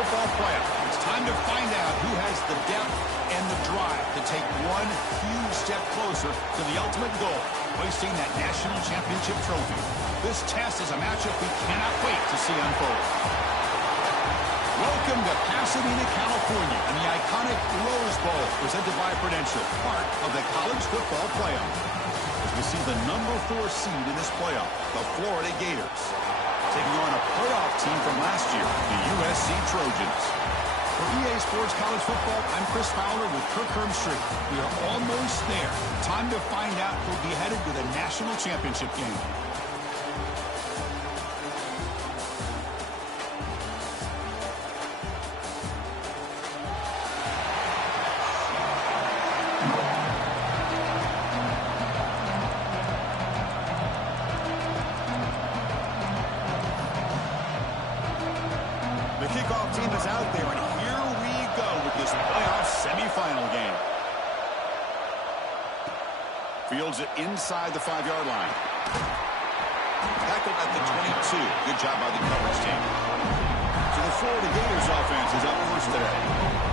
football playoff. It's time to find out who has the depth and the drive to take one huge step closer to the ultimate goal, hoisting that national championship trophy. This test is a matchup we cannot wait to see unfold. Welcome to Pasadena, California, and the iconic Rose Bowl, presented by Prudential, part of the college football playoff. As we see the number 4 seed in this playoff, the Florida Gators, taking on a playoff team from last year, the USC Trojans. For EA Sports College Football, I'm Chris Fowler with Kirk Herbstreit. We are almost there. Time to find out who'll be headed to the national championship game. The kickoff team is out there, and here we go with this playoff semifinal game. Fields it inside the 5-yard line. Tackled at the 22. Good job by the coverage team. So the Florida Gators offense is up first today.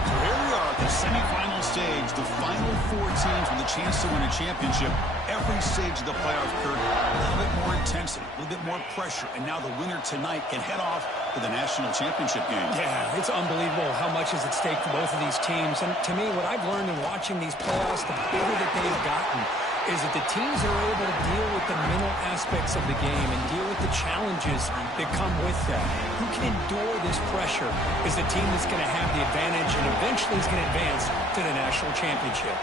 So here we are at the semifinal stage, the final 4 teams with a chance to win a championship. Every stage of the playoff, Kirk, a little bit more intensity, a little bit more pressure, and now the winner tonight can head off to the national championship game. Yeah, it's unbelievable how much is at stake for both of these teams. And to me, what I've learned in watching these playoffs, the bigger that they've gotten, is that the teams are able to deal with the mental aspects of the game and deal with the challenges that come with that. Who can endure this pressure is the team that's going to have the advantage and eventually is going to advance to the national championship.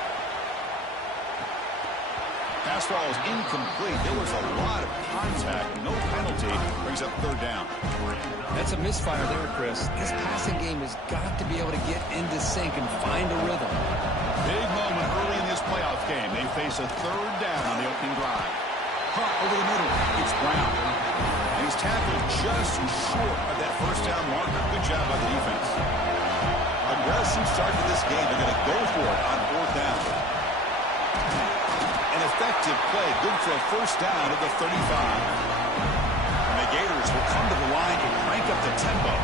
Pass ball is incomplete. There was a lot of contact. No penalty. Brings up 3rd down. That's a misfire there, Chris. This passing game has got to be able to get into sync and find a rhythm. Big moment early in this playoff game. They face a 3rd down on the opening drive. Caught over the middle. It's Brown. And he's tackled just short of that 1st down marker. Good job by the defense. Aggressive start to this game. They're going to go for it on 4th down. An effective play. Good for a 1st down at the 35. And the Gators will come to the line and crank up the tempo.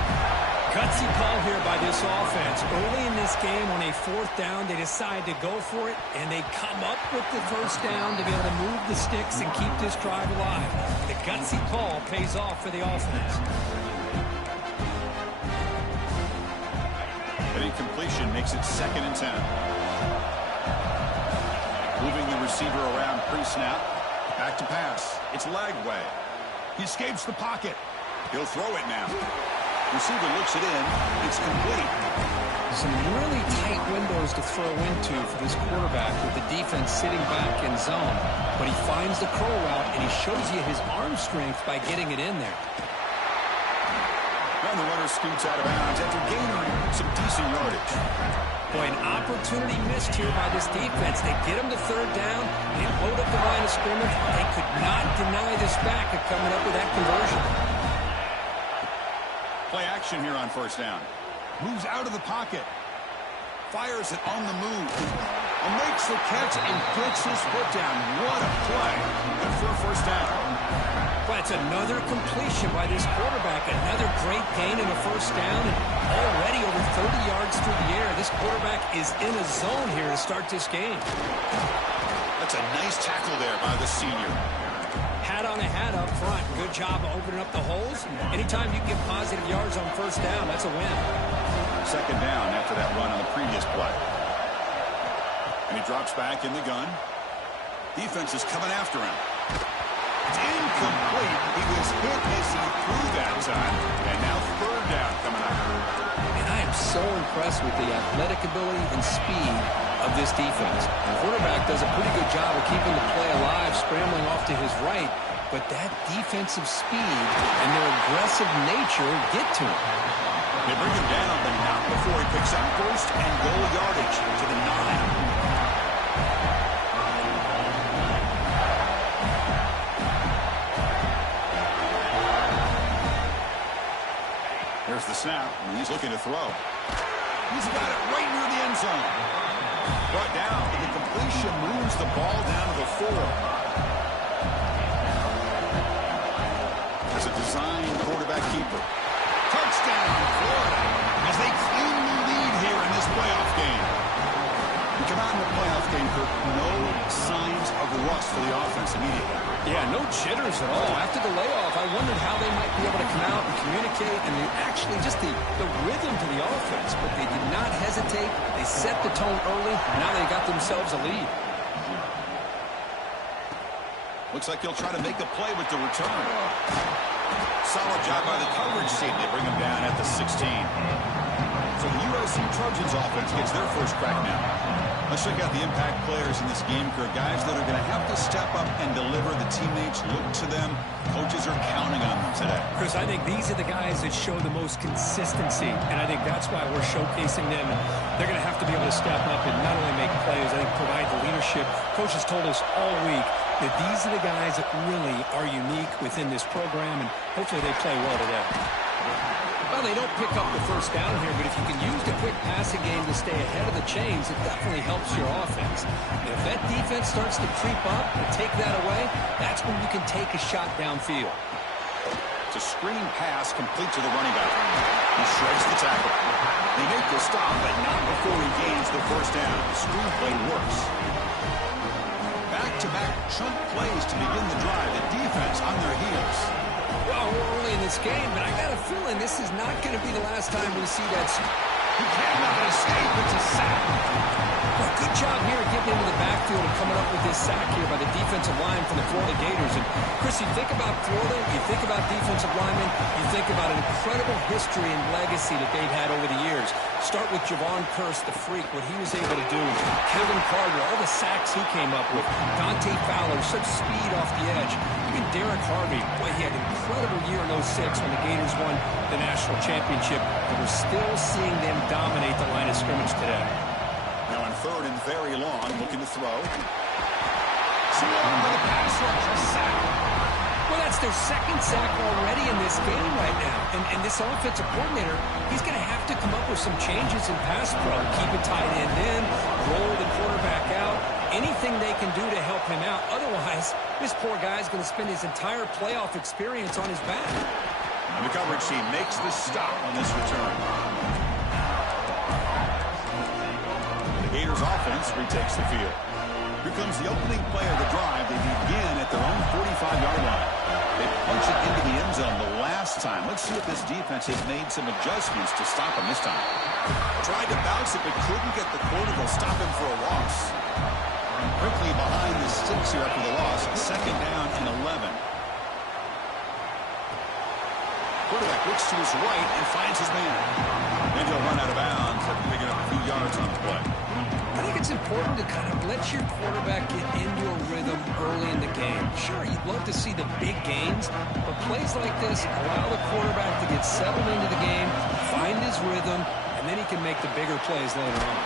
Gutsy call here by this offense. Early in this game on a 4th down, they decide to go for it, and they come up with the 1st down to be able to move the sticks and keep this drive alive. The gutsy call pays off for the offense. An incompletion makes it 2nd and 10. Moving the receiver around pre-snap. Back to pass. It's Lagway. He escapes the pocket. He'll throw it now. Receiver looks it in. It's complete. Some really tight windows to throw into for this quarterback with the defense sitting back in zone. But he finds the curl route, and he shows you his arm strength by getting it in there. And the runner scoots out of bounds after gaining some decent yardage. Boy, an opportunity missed here by this defense. They get him to 3rd down. They load up the line of scrimmage. They could not deny this back of coming up with that conversion. Play action here on 1st down. Moves out of the pocket. Fires it on the move. And makes the catch and puts his foot down. What a play. Good for a 1st down. Well, that's another completion by this quarterback. Another great gain in a 1st down. And already over 30 yards through the air. This quarterback is in a zone here to start this game. That's a nice tackle there by the senior. Hat on a hat up front. Good job of opening up the holes. Anytime you can get positive yards on 1st down, that's a win. 2nd down after that run on the previous play. And he drops back in the gun. Defense is coming after him. It's incomplete. He was hit as he threw that time. And now 3rd down coming up. And I am so impressed with the athletic ability and speed of this defense. The quarterback does a pretty good job of keeping the play alive, scrambling off to his right, but that defensive speed and their aggressive nature get to him. They bring him down, but not before he picks up 1st and goal yardage to the 9. There's the snap, and he's looking to throw. He's got it right near the end zone. Brought down, and the completion moves the ball down to the 4. As a design quarterback keeper. Touchdown, Florida. As for the offense immediately. Yeah, no jitters at all. After the layoff, I wondered how they might be able to come out and communicate and actually just the rhythm to the offense. But they did not hesitate. They set the tone early. Now they got themselves a lead. Looks like he'll try to make a play with the return. Solid job by the coverage team. They bring him down at the 16. So the USC Trojans offense gets their first crack now. Let's check out the impact players in this game. For guys that are going to have to step up and deliver. The teammates look to them. Coaches are counting on them today. Chris, I think these are the guys that show the most consistency, and I think that's why we're showcasing them. They're going to have to be able to step up and not only make plays, I think provide the leadership. Coaches told us all week that these are the guys that really are unique within this program, and hopefully they play well today. Well, they don't pick up the first down here, but if you can use the quick passing game to stay ahead of the chains, it definitely helps your offense. If that defense starts to creep up and take that away, that's when you can take a shot downfield. It's a screen pass complete to the running back. He shreds the tackle. They make the stop, but not before he gains the first down. The screen play works. Back-to-back chunk plays to begin the drive. The defense on their heels. Well, we're early in this game, but I got a feeling this is not going to be the last time we see that. He cannot escape. It's a sack. Well, good job here getting into the backfield and coming up with this sack here by the defensive line from the Florida Gators. And, Chris, you think about Florida, you think about defensive linemen, you think about an incredible history and legacy that they've had over the years. Start with Javon Kearse, the freak, what he was able to do. Kevin Carter, all the sacks he came up with. Dante Fowler, such speed off the edge. Even Derek Harvey, boy, he had an incredible year in 06 when the Gators won the national championship. And we're still seeing them dominate the line of scrimmage today. Now on third and very long, looking to throw. Sealed by the pass rush, a sack. Well, that's their second sack already in this game right now. And this offensive coordinator, he's going to have to come up with some changes in pass pro. Keep a tight end in, roll the quarterback out, anything they can do to help him out. Otherwise, this poor guy's going to spend his entire playoff experience on his back. And the coverage team makes the stop on this return. The Gators offense retakes the field. Here comes the opening play of the drive. They begin at their own 45-yard line. They punch it into the end zone the last time. Let's see if this defense has made some adjustments to stop him this time. Tried to bounce it, but couldn't get the quarter. They'll stop him for a loss. Quickly behind the sticks here after the loss. Second down and 11. Quarterback looks to his right and finds his man. And he'll run out of bounds after picking up a few yards on the play. I think it's important to kind of let your quarterback get into a rhythm early in the game. Sure, you'd love to see the big gains, but plays like this allow the quarterback to get settled into the game, find his rhythm, and then he can make the bigger plays later on.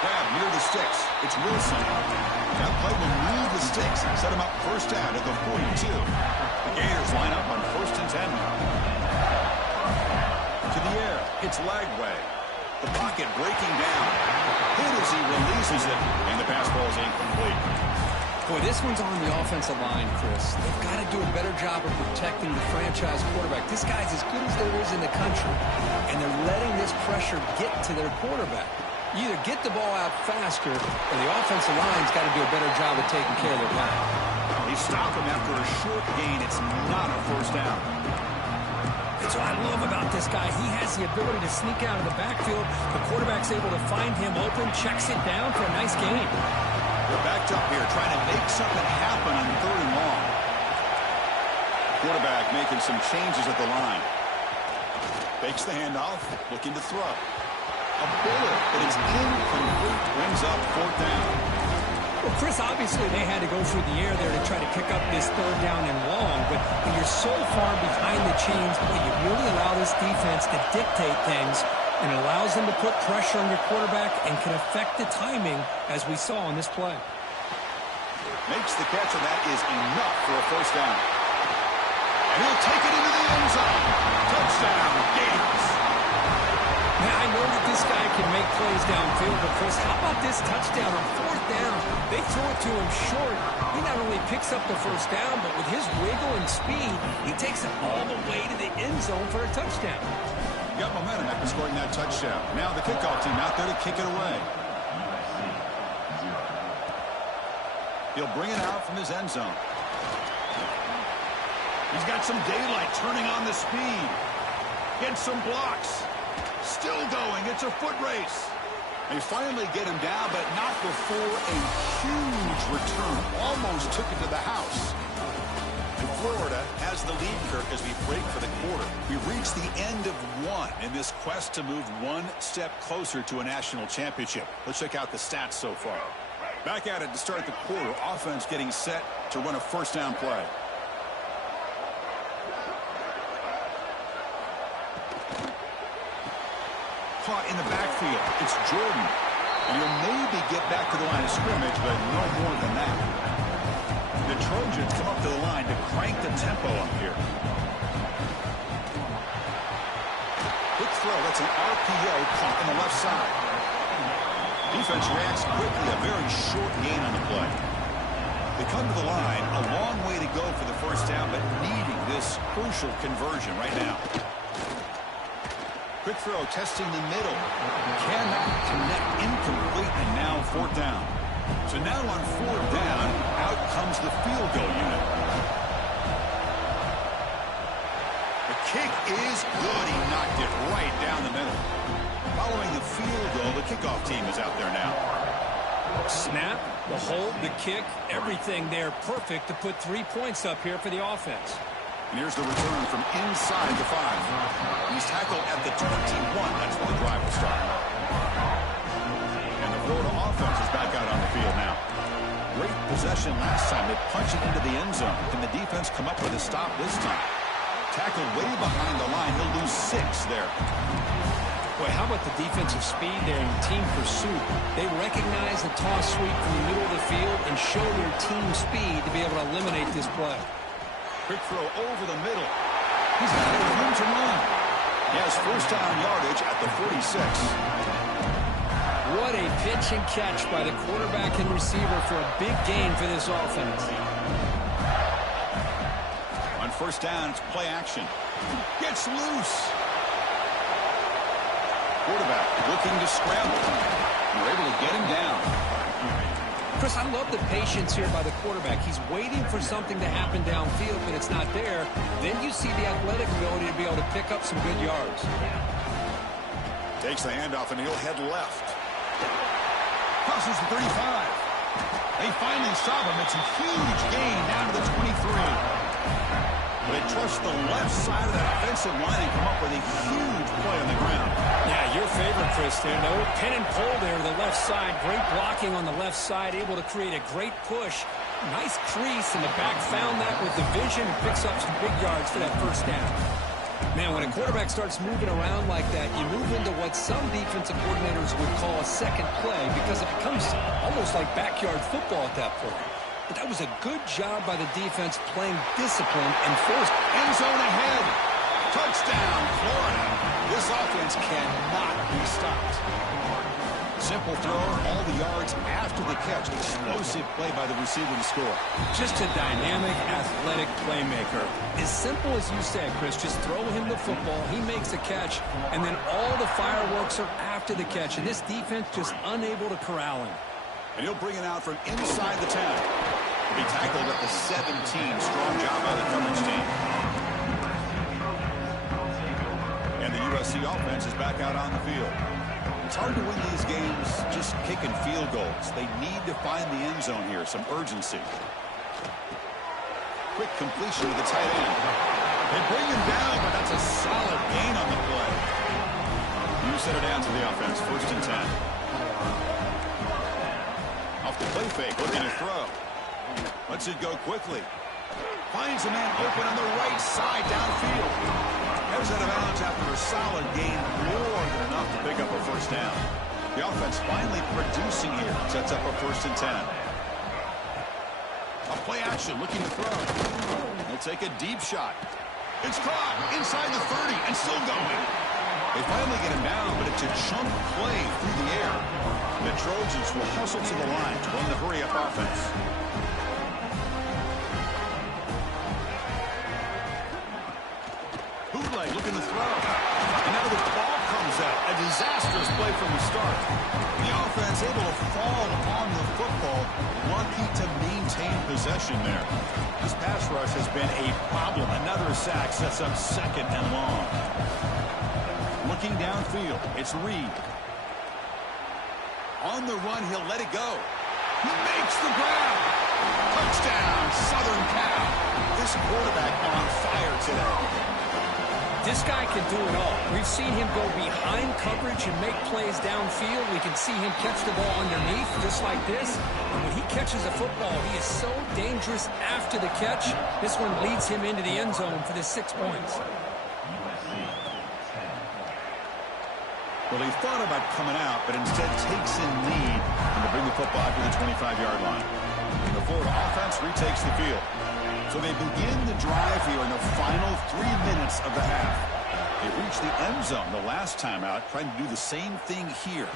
Grab near the sticks. It's Wilson. That play will move the sticks and set him up first down at the 42. The Gators line up on 1st and 10. To the air. It's Lagway. The pocket breaking down. Hit as he releases it, and the pass ball is incomplete. Boy, this one's on the offensive line, Chris. They've got to do a better job of protecting the franchise quarterback. This guy's as good as there is in the country, and they're letting this pressure get to their quarterback. You either get the ball out faster, or the offensive line's got to do a better job of taking care of their guy. They stop him after a short gain. It's not a first down. That's what I love about this guy. He has the ability to sneak out of the backfield. The quarterback's able to find him open, checks it down for a nice gain. They're backed up here, trying to make something happen on 3rd and long. Quarterback making some changes at the line. Fakes the handoff, looking to throw. A bullet, but it's incomplete. Brings up 4th down. Well, Chris, obviously they had to go through the air there to try to pick up this 3rd down and long, but when you're so far behind the chains, boy, you really allow this defense to dictate things, and it allows them to put pressure on your quarterback and can affect the timing, as we saw on this play. Makes the catch, and that is enough for a first down. And he'll take it into the end zone. Touchdown, Gators. Man, I know that this guy can make plays downfield, but Chris, how about this touchdown on 4th down? They throw it to him short. He not only picks up the first down, but with his wiggle and speed, he takes it all the way to the end zone for a touchdown. Got momentum after scoring that touchdown. Now the kickoff team out there to kick it away. He'll bring it out from his end zone. He's got some daylight turning on the speed. Gets some blocks. Still going. It's a foot race. They finally get him down, but not before a huge return. Almost took it to the house. And Florida has the lead, Kirk, as we break for the quarter. We reach the end of one in this quest to move one step closer to a national championship. Let's check out the stats so far. Back at it to start the quarter. Offense getting set to run a first down play. Caught in the backfield. It's Jordan. And he'll maybe get back to the line of scrimmage, but no more than that. The Trojans come up to the line to crank the tempo up here. Quick throw. That's an RPO caught in the left side. Defense reacts quickly. A very short gain on the play. They come to the line. A long way to go for the first down, but needing this crucial conversion right now. Quick throw, testing the middle. Cannot connect, incomplete, and now fourth down. So now on fourth down, out comes the field goal unit. The kick is good. He knocked it right down the middle. Following the field goal, the kickoff team is out there now. Snap, the hold, the kick, everything there perfect to put 3 points up here for the offense. And here's the return from inside the 5. He's tackled at the 21. That's where the drive will start. And the Florida offense is back out on the field now. Great possession last time. They punch it into the end zone. Can the defense come up with a stop this time? Tackled way behind the line. He'll lose 6 there. Boy, how about the defensive speed there in team pursuit? They recognize the toss sweep from the middle of the field and show their team speed to be able to eliminate this play. Quick throw over the middle. He's got room to run. He has first down yardage at the 46. What a pitch and catch by the quarterback and receiver for a big gain for this offense. On first down, it's play action. Gets loose. Quarterback looking to scramble. You're able to get him down. Chris, I love the patience here by the quarterback. He's waiting for something to happen downfield, but it's not there. Then you see the athletic ability to be able to pick up some good yards. Takes the handoff, and he'll head left. Crosses the 35. They finally stop him. It's a huge gain down to the 23. They trust the left side of that offensive line and come up with a huge play on the ground. Yeah, your favorite, Chris, there. No pin and pull there to the left side. Great blocking on the left side, able to create a great push. Nice crease, and the back found that with the vision and picks up some big yards for that first down. Man, when a quarterback starts moving around like that, you move into what some defensive coordinators would call a second play because it becomes almost like backyard football at that point. But that was a good job by the defense playing discipline and forced. End zone ahead. Touchdown, Florida. This offense cannot be stopped. Simple throw, all the yards after the catch. Explosive play by the receiver to score. Just a dynamic, athletic playmaker. As simple as you said, Chris, just throw him the football, he makes a catch, and then all the fireworks are after the catch. And this defense just unable to corral him. And he'll bring it out from inside the 10. He'll be tackled at the 17. Strong job by the coverage team. And the USC offense is back out on the field. It's hard to win these games just kicking field goals. They need to find the end zone here, some urgency. Quick completion to the tight end. They bring him down, but that's a solid gain on the play. You set it down to the offense, first and 10. Off the play fake, looking to throw. Lets it go quickly. Finds a man open on the right side downfield. Heads out of bounds after a solid gain, more than enough to pick up a first down. The offense finally producing here. Sets up a first and 10. A play action, looking to throw. He'll take a deep shot. It's caught inside the 30 and still going. They finally get him down, but it's a chunk play through the air. The Trojans will hustle to the line to run the hurry-up offense. Bootleg looking to throw. And now the ball comes out. A disastrous this play from the start. The offense able to fall on the football, lucky to maintain possession there. This pass rush has been a problem. Another sack sets up second and long. Looking downfield, it's Reed. On the run, he'll let it go. He makes the grab. Touchdown, Southern Cal. This quarterback on fire today. This guy can do it all. We've seen him go behind coverage and make plays downfield. We can see him catch the ball underneath just like this. And when he catches a football, he is so dangerous after the catch. This one leads him into the end zone for the 6 points. Well, he thought about coming out, but instead takes in lead and to bring the football to the 25-yard line. And the Florida offense retakes the field. So they begin the drive here in the final 3 minutes of the half. They reached the end zone the last time out, trying to do the same thing here.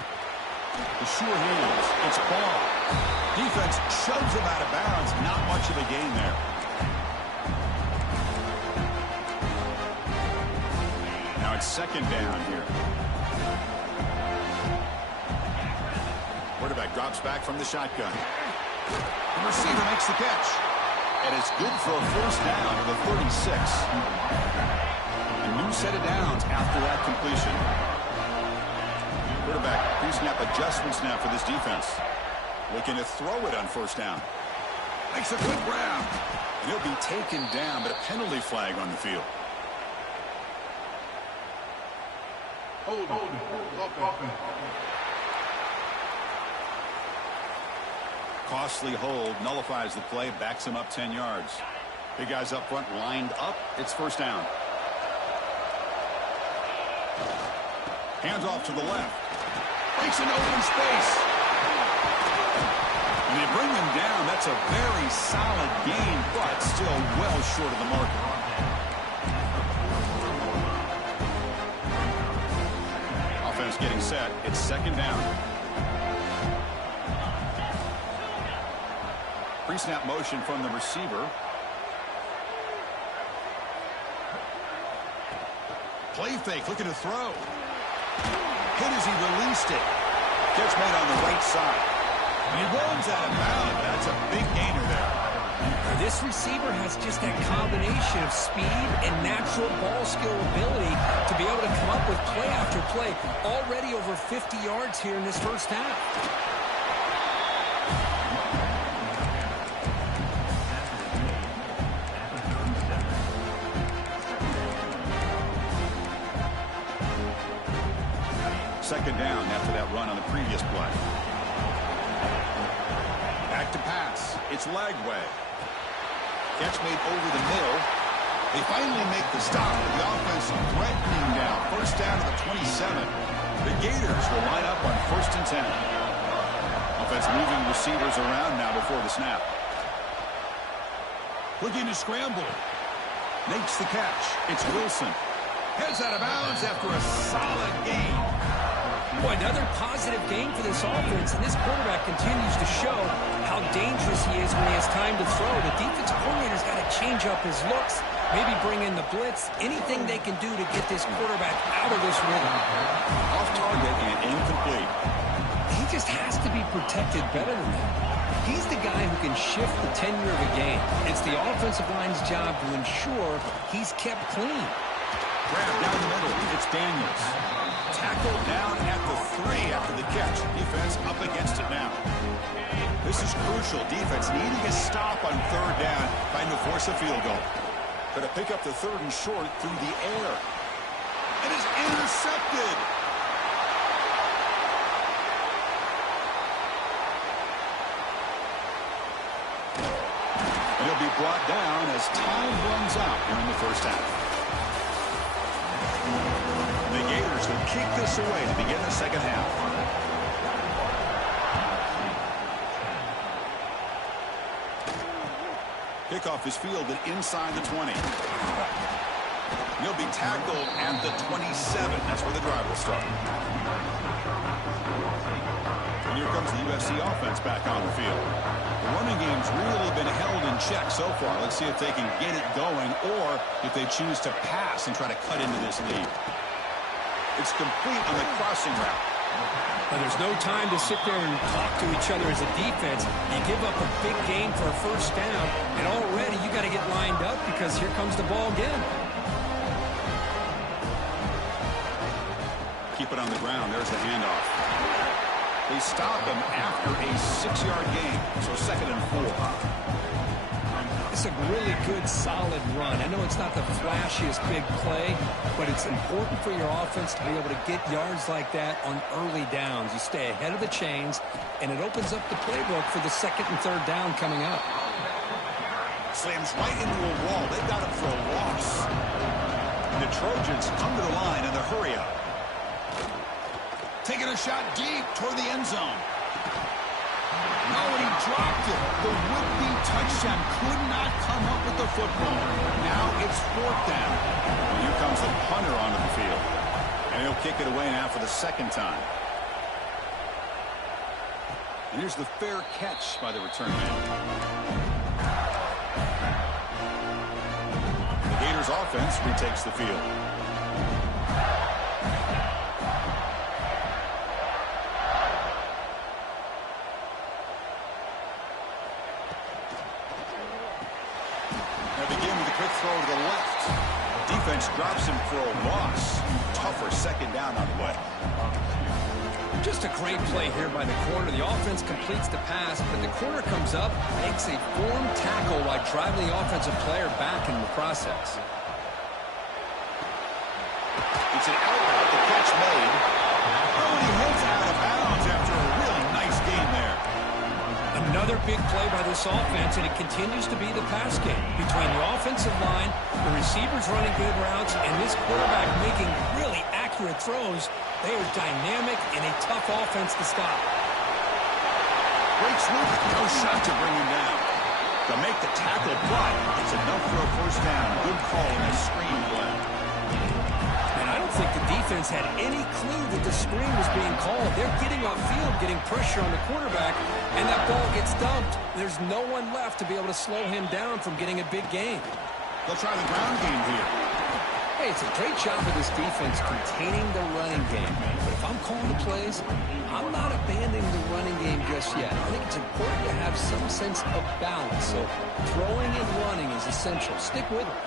The sure hands. It's ball. Defense shoves him out of bounds. Not much of a gain there. Now it's second down here. Quarterback drops back from the shotgun. The receiver makes the catch. And it's good for a first down to the 36. A new set of downs after that completion. Quarterback pre-snap adjustments now for this defense. Looking to throw it on first down. Makes a good grab. And he'll be taken down, but a penalty flag on the field. Hold. Costly hold, nullifies the play, backs him up 10 yards. Big guys up front lined up. It's first down. Hands off to the left. Breaks an open space. And they bring him down. That's a very solid gain, but still well short of the mark. Offense getting set. It's second down. Pre-snap motion from the receiver. Play fake, looking to throw. Hit as he released it. Catch made on the right side. And he runs out of bounds. That's a big gainer there. This receiver has just that combination of speed and natural ball skill ability to be able to come up with play after play. Already over 50 yards here in this first half. Second down after that run on the previous play. Back to pass. It's Lagway. Catch made over the middle. They finally make the stop with the offense threatening now. First down to the 27. The Gators will line up on 1st and 10. Offense moving receivers around now before the snap. Looking to scramble. Makes the catch. It's Wilson. Heads out of bounds after a solid gain. Boy, another positive game for this offense, and this quarterback continues to show how dangerous he is when he has time to throw. The defensive coordinator's got to change up his looks, maybe bring in the blitz, anything they can do to get this quarterback out of this rhythm. Off target and incomplete. He just has to be protected better than that. He's the guy who can shift the tenure of a game. It's the offensive line's job to ensure he's kept clean. Grab down the middle. It's Daniels. Tackle down at the 3 after the catch. Defense up against it now. This is crucial. Defense needing a stop on third down, trying to force a field goal. Going to pick up the third and short through the air. It is intercepted. And he'll be brought down as time runs out during the first half. The Gators will kick this away to begin the second half. Kickoff is fielded inside the 20. He'll be tackled at the 27. That's where the drive will start. And here comes the USC offense back on the field. The running game's really been held in check so far. Let's see if they can get it going or if they choose to pass and try to cut into this lead. It's complete on the crossing route. Well, there's no time to sit there and talk to each other as a defense. You give up a big gain for a first down, and already you got to get lined up because here comes the ball again. Keep it on the ground. There's the handoff. They stop him after a 6-yard gain, so 2nd and 4. It's a really good, solid run. I know it's not the flashiest big play, but it's important for your offense to be able to get yards like that on early downs. You stay ahead of the chains, and it opens up the playbook for the 2nd and 3rd down coming up. Slams right into a wall. They got him for a loss. The Trojans come to the line in the hurry-up. Taking a shot deep toward the end zone. No, and he dropped it. The would-be touchdown could not come up with the football. Now it's 4th down. And here comes the punter onto the field. And he'll kick it away now for the 2nd time. And here's the fair catch by the return man. The Gators offense retakes the field. Throw to the left. Defense drops him for a loss. Tougher 2nd down on the way. Just a great play here by the corner. The offense completes the pass, but the corner comes up, makes a form tackle while driving the offensive player back in the process. It's an outlet. The catch made. Oh, and he heads out of bounds after a really nice game there. Another big play by this offense, and it continues to be the pass game. Between the offensive line, the receivers running good routes, and this quarterback making really accurate throws, they are dynamic and a tough offense to stop. Great swoop. No shot to bring him down. To make the tackle, but it's enough for a first down. Good call in the screen play. And I don't think the defense had any clue that the screen was being called. They're getting upfield, getting pressure on the quarterback, and that ball gets dumped. There's no one left to be able to slow him down from getting a big gain. They'll try the ground game here. Hey, it's a great job of this defense containing the running game. But if I'm calling the plays, I'm not abandoning the running game just yet. I think it's important to have some sense of balance. So throwing and running is essential. Stick with it.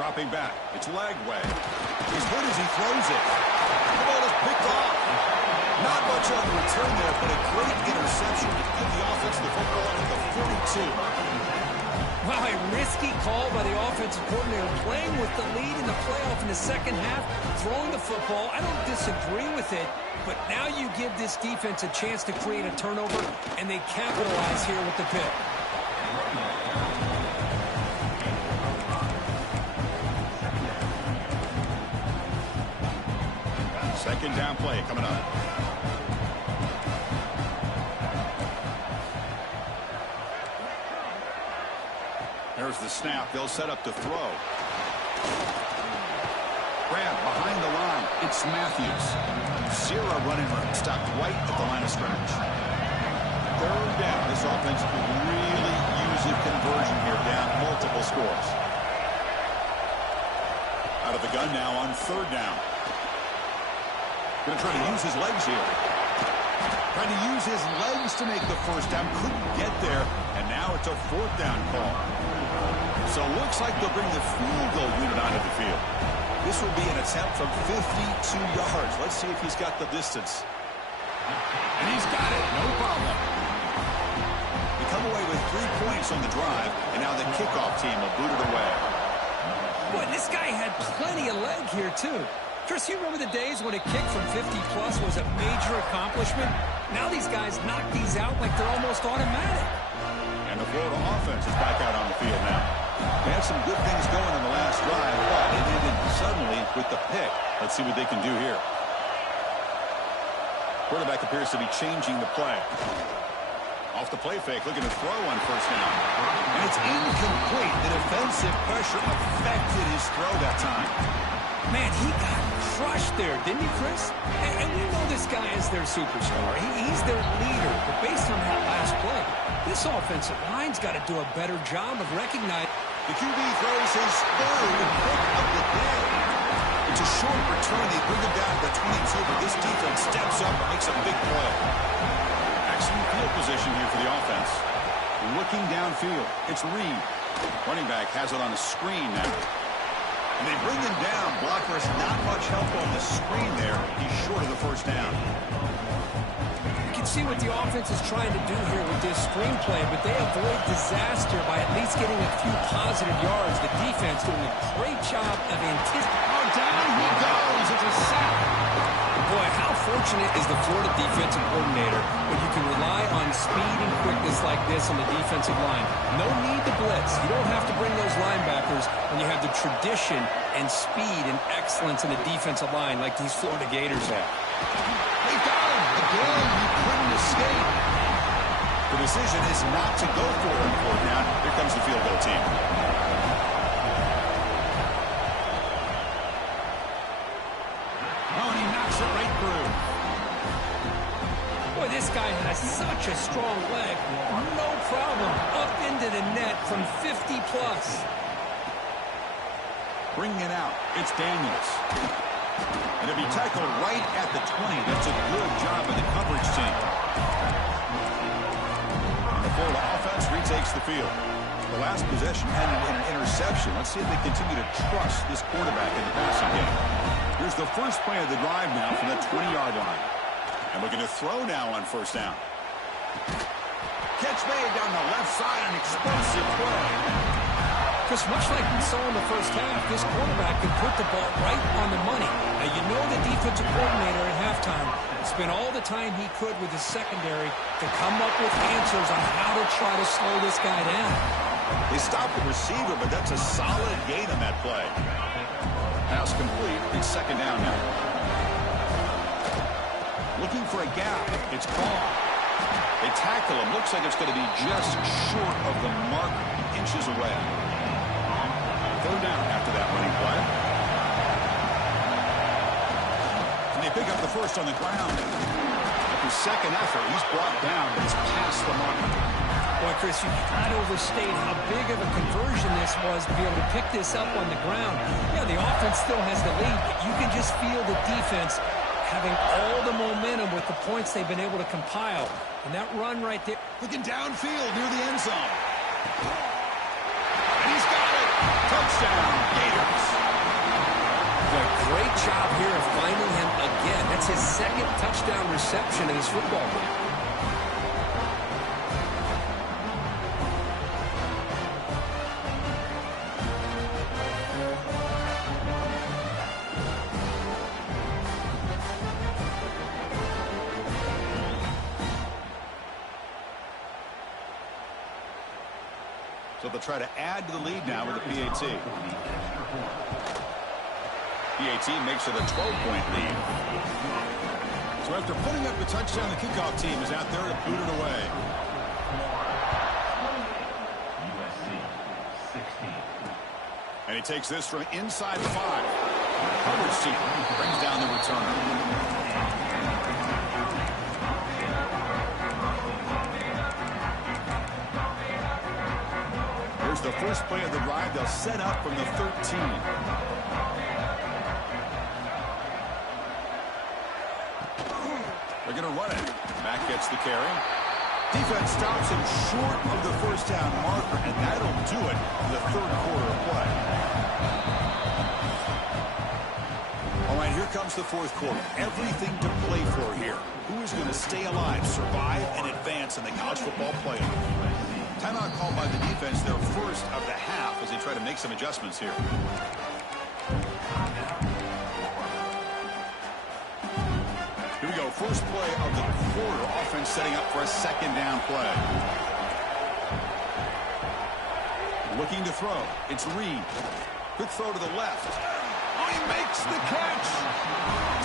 Dropping back. It's leg way. He's good as he throws it. The ball is picked off. Not much on the return there, but a great interception to give the offense the football at the 42. Wow, a risky call by the offensive coordinator, playing with the lead in the playoff in the 2nd half, throwing the football. I don't disagree with it, but now you give this defense a chance to create a turnover, and they capitalize here with the pick. 2nd down play coming up. There's the snap. They'll set up to throw. Grab behind the line. It's Matthews. 0 running room. Stopped right at the line of scrimmage. 3rd down. This offense could really use a conversion here, down multiple scores. Out of the gun now on 3rd down. Going to try to use his legs here. Trying to use his legs to make the first down. Couldn't get there. And now it's a 4th down call. So it looks like they'll bring the field goal unit onto the field. This will be an attempt from 52 yards. Let's see if he's got the distance. And he's got it. No problem. They come away with 3 points on the drive, and now the kickoff team will boot it away. Boy, this guy had plenty of leg here, too. Chris, you remember the days when a kick from 50-plus was a major accomplishment? Now these guys knock these out like they're almost automatic. And the Florida offense is back out on the field now. They had some good things going on the last drive, but it ended suddenly with the pick. Let's see what they can do here. Quarterback appears to be changing the play. Off the play fake, looking to throw on 1st down. And it's incomplete. The defensive pressure affected his throw that time. Man, he got crushed there, didn't he, Chris? And we know this guy is their superstar. He's their leader. But based on that last play, this offensive line's got to do a better job of recognizing. The QB throws his 3rd pick of the day. It's a short return. They bring him down to the 22, but this defense steps up makes a big play. Excellent field position here for the offense. Looking downfield. It's Reed. Running back has it on a screen now. And they bring him down. Blockers not much help on the screen there. He's short of the first down. You can see what the offense is trying to do here with this screenplay, but they avoid disaster by at least getting a few positive yards. The defense doing a great job of anticipating. Oh, down he goes. It's a sack. Boy, how fortunate is the Florida defensive coordinator when you can rely on speed and quickness like this on the defensive line. No need to blitz. You don't have to bring those linebackers when you have the tradition and speed and excellence in the defensive line like these Florida Gators have. They got him. Again, he couldn't escape. The decision is not to go for it on fourth down. Here comes the field goal team. Oh, and he knocks it right through. Boy, this guy has such a strong leg. No problem. Up into the net from 50-plus. Bringing it out. It's Daniels. And it'll be tackled right at the 20. That's a good job by the coverage team. And the Florida offense retakes the field. The last possession ended in an interception. Let's see if they continue to trust this quarterback in the passing game. Here's the first play of the drive now from the 20-yard line. And looking to throw now on first down. Catch made down the left side, an explosive play. Because much like we saw in the first half, this quarterback can put the ball right on the money. Now, you know the defensive coordinator at halftime spent all the time he could with his secondary to come up with answers on how to try to slow this guy down. They stopped the receiver, but that's a solid gain on that play. Pass complete. It's second down now. Looking for a gap. It's caught. They tackle him. Looks like it's going to be just short of the mark, inches away. Third down after that running play. And they pick up the first on the ground. After second effort, he's brought down. He's past the mark. Boy, Chris, you can't overstate how big of a conversion this was to be able to pick this up on the ground. Yeah, the offense still has the lead, but you can just feel the defense having all the momentum with the points they've been able to compile. And that run right there. Looking downfield near the end zone. And he's got it. Touchdown, Gators. Boy, great job here of finding him again. That's his second touchdown reception in this football game. So they'll try to add to the lead now with a PAT. PAT makes it a 12-point lead. So after putting up the touchdown, the kickoff team is out there to boot it away. And he takes this from inside the 5. Coverage team brings down the returner. The first play of the drive, they'll set up from the 13. They're going to run it. Mack gets the carry. Defense stops him short of the first down marker, and that'll do it in the third quarter of play. All right, here comes the fourth quarter. Everything to play for here. Who is going to stay alive, survive, and advance in the college football playoff? Timeout called by the defense, their first of the half, as they try to make some adjustments here. Here we go, first play of the quarter. Offense setting up for a second down play. Looking to throw. It's Reed. Quick throw to the left. Oh, he makes the catch.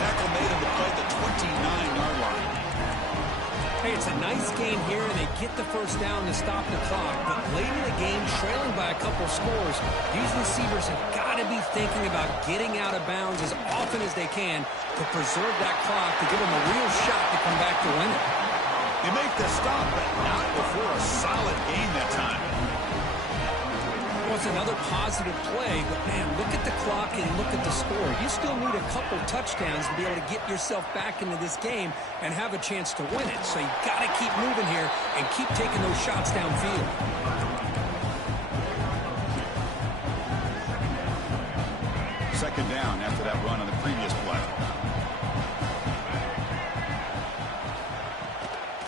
Tackle made him to play at the 29-yard line. Hey, it's a nice game here, and they get the first down to stop the clock. But late in the game, trailing by a couple scores, these receivers have got to be thinking about getting out of bounds as often as they can to preserve that clock, to give them a real shot to come back to win it. They make the stop, but not before a solid game that time. was another positive play, but man, look at the clock and look at the score. You still need a couple touchdowns to be able to get yourself back into this game and have a chance to win it. So you got to keep moving here and keep taking those shots downfield. Second down after that run on the previous play.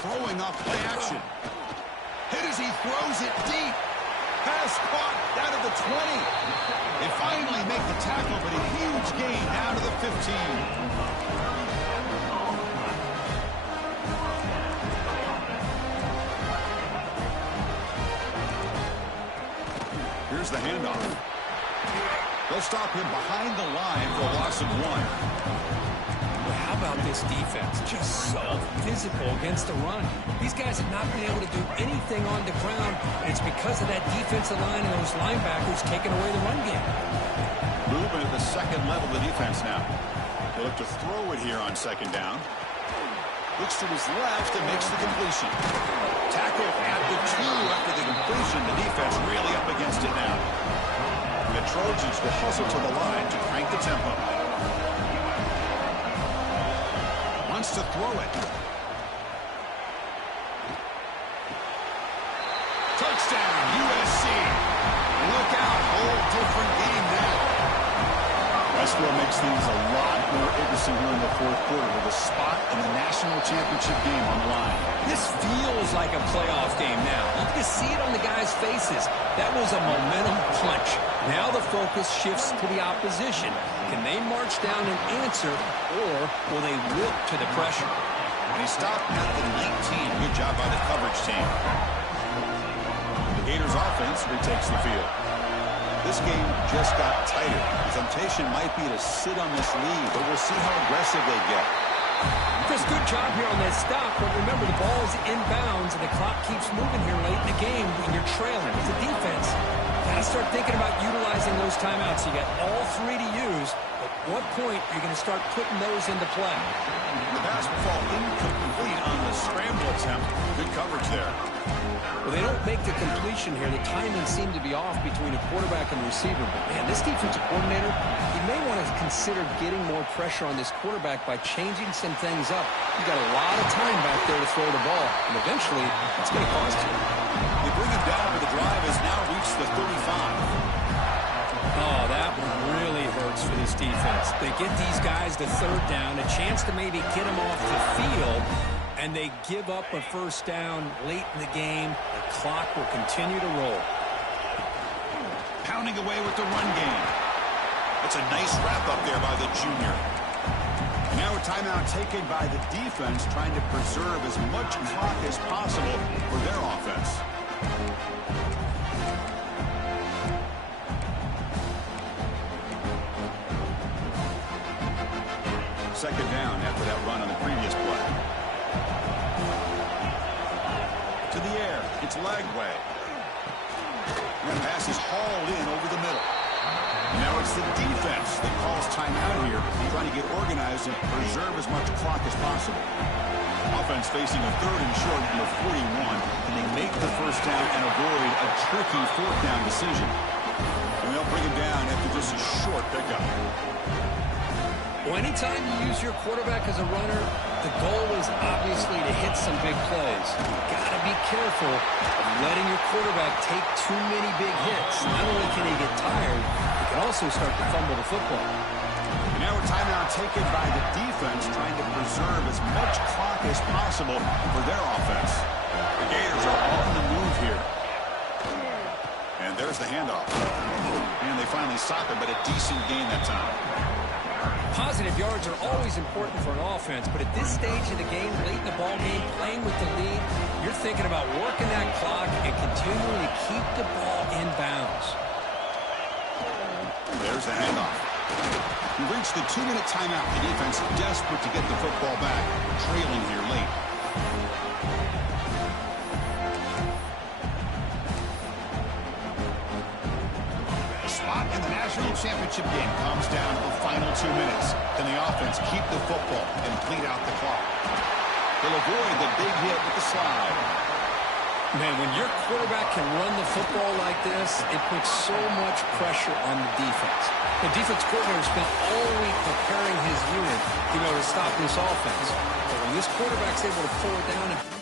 Throwing off play action. Hit as he throws it deep. Pass caught down to the 20. They finally make the tackle, but a huge gain down to the 15. Here's the handoff. They'll stop him behind the line for a loss of 1. How about this defense? Just so physical against the run. These guys have not been able to do anything on the ground, and it's because of that defensive line and those linebackers taking away the run game. Movement at the second level of the defense now. They'll look to throw it here on second down. Looks to his left and makes the completion. Tackle at the 2 after the completion. The defense really up against it now. The Trojans will hustle to the line to crank the tempo. Wants to throw it. Touchdown, USC. Look out, whole different game now. Westbrook makes things a lot more interesting here in the fourth quarter with a spot in the national championship game on the line. This feels like a playoff game now. You can see it on the guys' faces. That was a momentum punch. Now the focus shifts to the opposition. Can they march down and answer, or will they wilt to the pressure? When he stopped at the 19, good job by the coverage team. The Gators offense retakes the field. This game just got tighter. The temptation might be to sit on this lead, but we'll see how aggressive they get. Chris, good job here on that stop, but remember the ball is inbounds and the clock keeps moving here late in the game when you're trailing. As a defense, got to start thinking about utilizing those timeouts. You got all 3 to use. At what point are you going to start putting those into play? The pass will fall incomplete on the scramble attempt. Good coverage there. Well, they don't make the completion here. The timing seemed to be off between a quarterback and receiver. But, man, this defensive coordinator, he may want to consider getting more pressure on this quarterback by changing some things up. You got a lot of time back there to throw the ball, and eventually it's going to cost you. They bring him down, but the drive has now reached the 35. Oh, that one really hurts for this defense. They get these guys to third down, a chance to maybe get them off the field, and they give up a first down late in the game. The clock will continue to roll. Pounding away with the run game. That's a nice wrap up there by the junior. Now a timeout taken by the defense, trying to preserve as much clock as possible for their offense. Second down after that run on the previous play. To the air. It's Lagway. And the pass is hauled in over the middle. Now it's the defense that calls timeout here, trying to get organized and preserve as much clock as possible. Offense facing a third and short from the 41, and they make the first down and avoid a tricky fourth down decision. And they'll bring him down after just a short pickup. Well, anytime you use your quarterback as a runner, the goal is obviously to hit some big plays. You've got to be careful of letting your quarterback take too many big hits. Not only can he get tired, he can also start to fumble the football. And now a timeout taken by the defense, trying to preserve as much clock as possible for their offense. The Gators are on the move here. And there's the handoff. And they finally stop it, but a decent gain that time. Positive yards are always important for an offense, but at this stage of the game, late in the ball game, playing with the lead, you're thinking about working that clock and continuing to keep the ball in bounds. There's the handoff. We reached the 2-minute timeout. The defense desperate to get the football back, trailing here late. Championship game comes down to the final 2 minutes. Can the offense keep the football and bleed out the clock? They'll avoid the big hit with the slide. Man, when your quarterback can run the football like this, it puts so much pressure on the defense. The defense coordinator spent all week preparing his unit, to stop this offense. But when this quarterback's able to pull it down and